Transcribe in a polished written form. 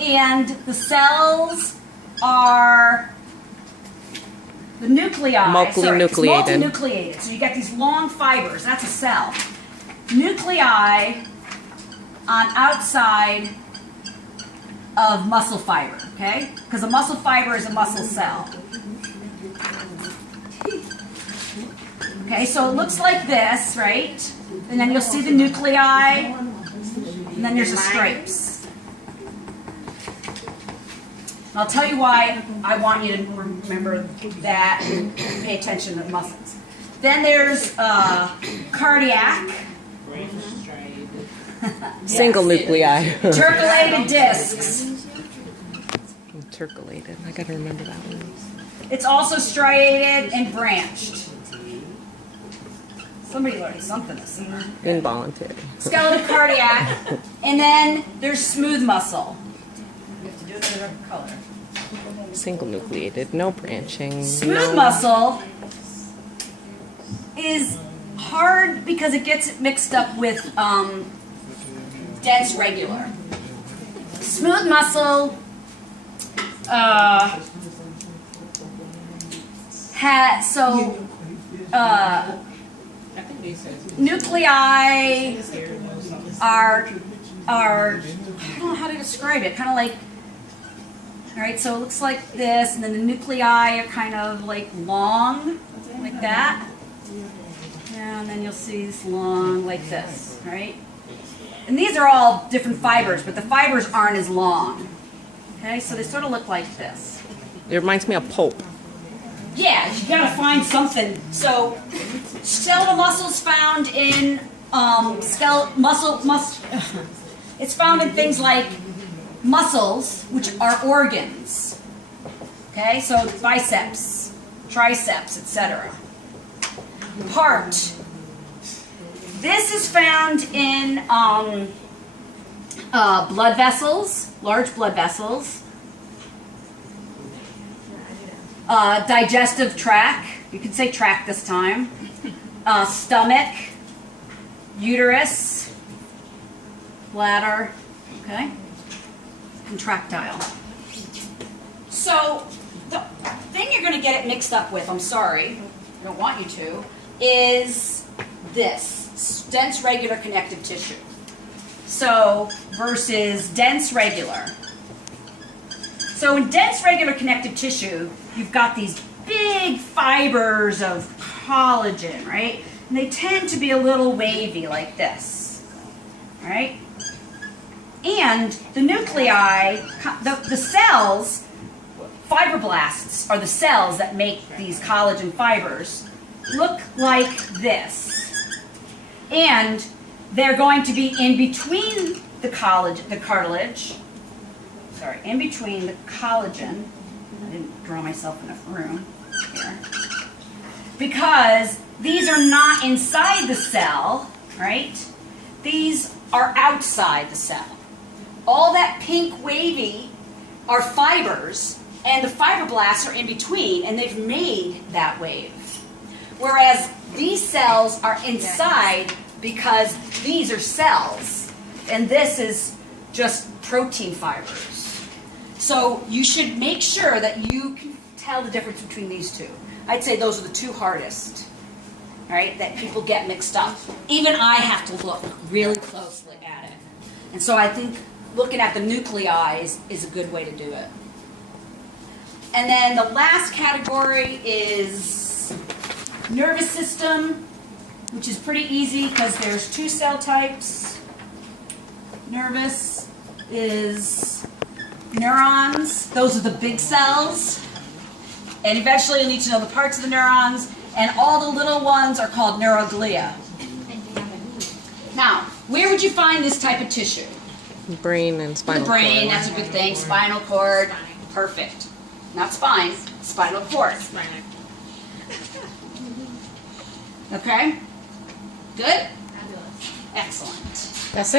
And the cells are the nuclei. Multinucleated. It's multinucleated. So you got these long fibers. That's a cell. Nuclei on outside of muscle fiber, okay? Because a muscle fiber is a muscle cell. Okay, so it looks like this, right? And then you'll see the nuclei, and then there's the stripes. And I'll tell you why I want you to remember that and pay attention to the muscles. Then there's cardiac. Single nuclei. Intercalated discs. Intercalated. I gotta remember that one. It's also striated and branched. Somebody learned something this summer. Involuntary. Skeletal cardiac. And then there's smooth muscle. You have to do it in a different color. Single nucleated. No branching. Smooth muscle is hard because it gets mixed up with dense regular. Smooth muscle nuclei are I don't know how to describe it. Kind of like, all right. So it looks like this, and then the nuclei are kind of like long, like that. And then you'll see this long like this, right? And these are all different fibers, but the fibers aren't as long. Okay, so they sort of look like this. It reminds me of pulp. Yeah, you gotta find something. So, skeletal muscles found in it's found in things like muscles, which are organs. Okay, so biceps, triceps, etc. Heart. This is found in blood vessels, large blood vessels. Digestive tract, you can say tract this time. Stomach, uterus, bladder, okay? Contractile. So the thing you're going to get it mixed up with, I'm sorry, I don't want you to, is this, dense regular connective tissue. So, versus dense regular. So in dense regular connective tissue, you've got these big fibers of collagen, right? And they tend to be a little wavy like this, right? And the nuclei, the cells, fibroblasts are the cells that make these collagen fibers, look like this. And they're going to be in between the cartilage, in between the collagen. I didn't draw myself enough room here. Because these are not inside the cell, right? These are outside the cell. All that pink wavy are fibers, and the fibroblasts are in between, and they've made that wave. Whereas these cells are inside because these are cells, and this is just protein fibers. So you should make sure that you can tell the difference between these two. I'd say those are the two hardest, right, that people get mixed up. Even I have to look really closely at it. And so I think looking at the nuclei is a good way to do it. And then the last category is nervous system, which is pretty easy because there's two cell types. Nervous is neurons. Those are the big cells. And eventually you'll need to know the parts of the neurons. And all the little ones are called neuroglia. Now, where would you find this type of tissue? Brain and spinal cord. The brain, that's a good thing. Spinal cord, perfect. Not spine, spinal cord. Okay? Good? Excellent. That's it.